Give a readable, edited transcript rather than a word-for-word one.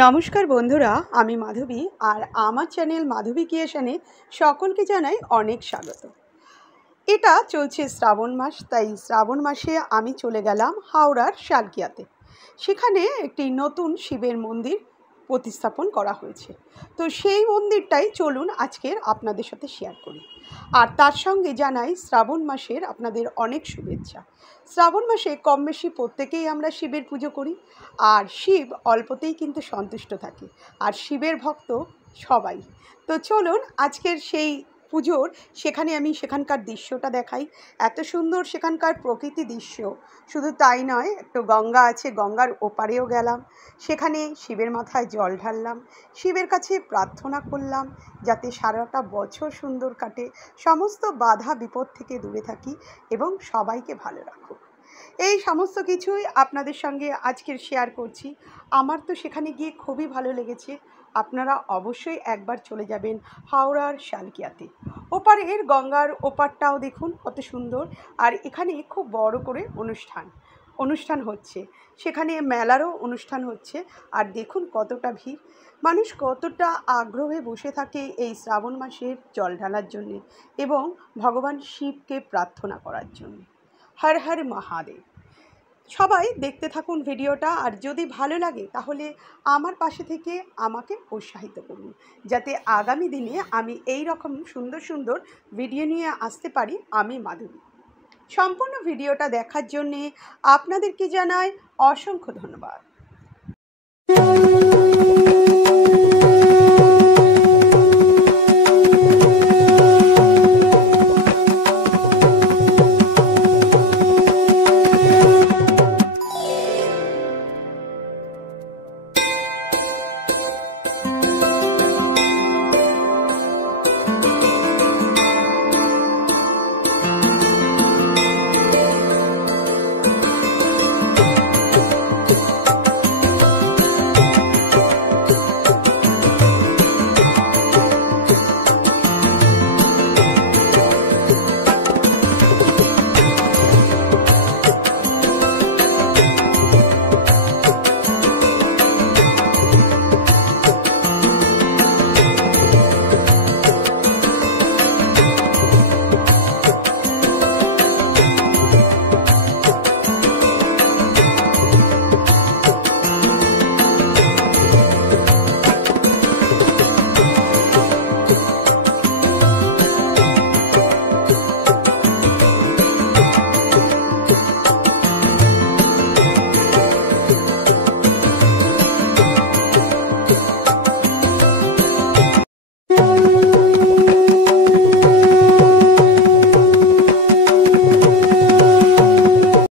নমস্কার বন্ধুরা, আমি মাধবী আর আমার চ্যানেল মাধবী ক্রিয়েশনে সকলকে জানাই অনেক স্বাগত। এটা চলছে শ্রাবণ মাস, তাই শ্রাবণ মাসে আমি চলে গেলাম হাওড়ার শালকিয়াতে। সেখানে একটি নতুন শিবের মন্দির প্রতিস্থাপন করা হয়েছে। তো সেই মন্দিরটাই চলুন আজকের আপনাদের সাথে শেয়ার করি। আর তার সঙ্গে জানাই শ্রাবণ মাসের আপনাদের অনেক শুভেচ্ছা। শ্রাবণ মাসে কম বেশি প্রত্যেকেই আমরা শিবের পুজো করি, আর শিব অল্পতেই কিন্তু সন্তুষ্ট থাকে, আর শিবের ভক্ত সবাই। তো চলুন আজকের সেই পুজোর আমি সেখানকার দৃশ্যটা দেখাই। এত সুন্দর সেখানকার প্রকৃতি দৃশ্য। শুধু তাই নয়, একটু গঙ্গা আছে, গঙ্গার ওপারেও গেলাম। সেখানে শিবের মাথায় জল ঢাললাম, শিবের কাছে প্রার্থনা করলাম যাতে সারাটা বছর সুন্দর কাটে, সমস্ত বাধা বিপদ থেকে দূরে থাকি এবং সবাইকে ভালো রাখুক। এই সমস্ত কিছুই আপনাদের সঙ্গে আজকের শেয়ার করছি। আমার তো সেখানে গিয়ে খুবই ভালো লেগেছে। আপনারা অবশ্যই একবার চলে যাবেন হাওড়ার শালকিয়াতে। ওপারের গঙ্গার ওপারটাও দেখুন কত সুন্দর। আর এখানে খুব বড় করে অনুষ্ঠান হচ্ছে, সেখানে মেলারও অনুষ্ঠান হচ্ছে। আর দেখুন কতটা ভিড়, মানুষ কতটা আগ্রহে বসে থাকে এই শ্রাবণ মাসের জল ঢালার জন্যে এবং ভগবান শিবকে প্রার্থনা করার জন্য। হর হর মহাদেব। সবাই দেখতে থাকুন ভিডিওটা, আর যদি ভালো লাগে তাহলে আমার পাশে থেকে আমাকে উৎসাহিত করুন, যাতে আগামী দিনে আমি এই রকম সুন্দর সুন্দর ভিডিও নিয়ে আসতে পারি। আমি মাধবী। সম্পূর্ণ ভিডিওটা দেখার জন্যে আপনাদেরকে জানাই অসংখ্য ধন্যবাদ।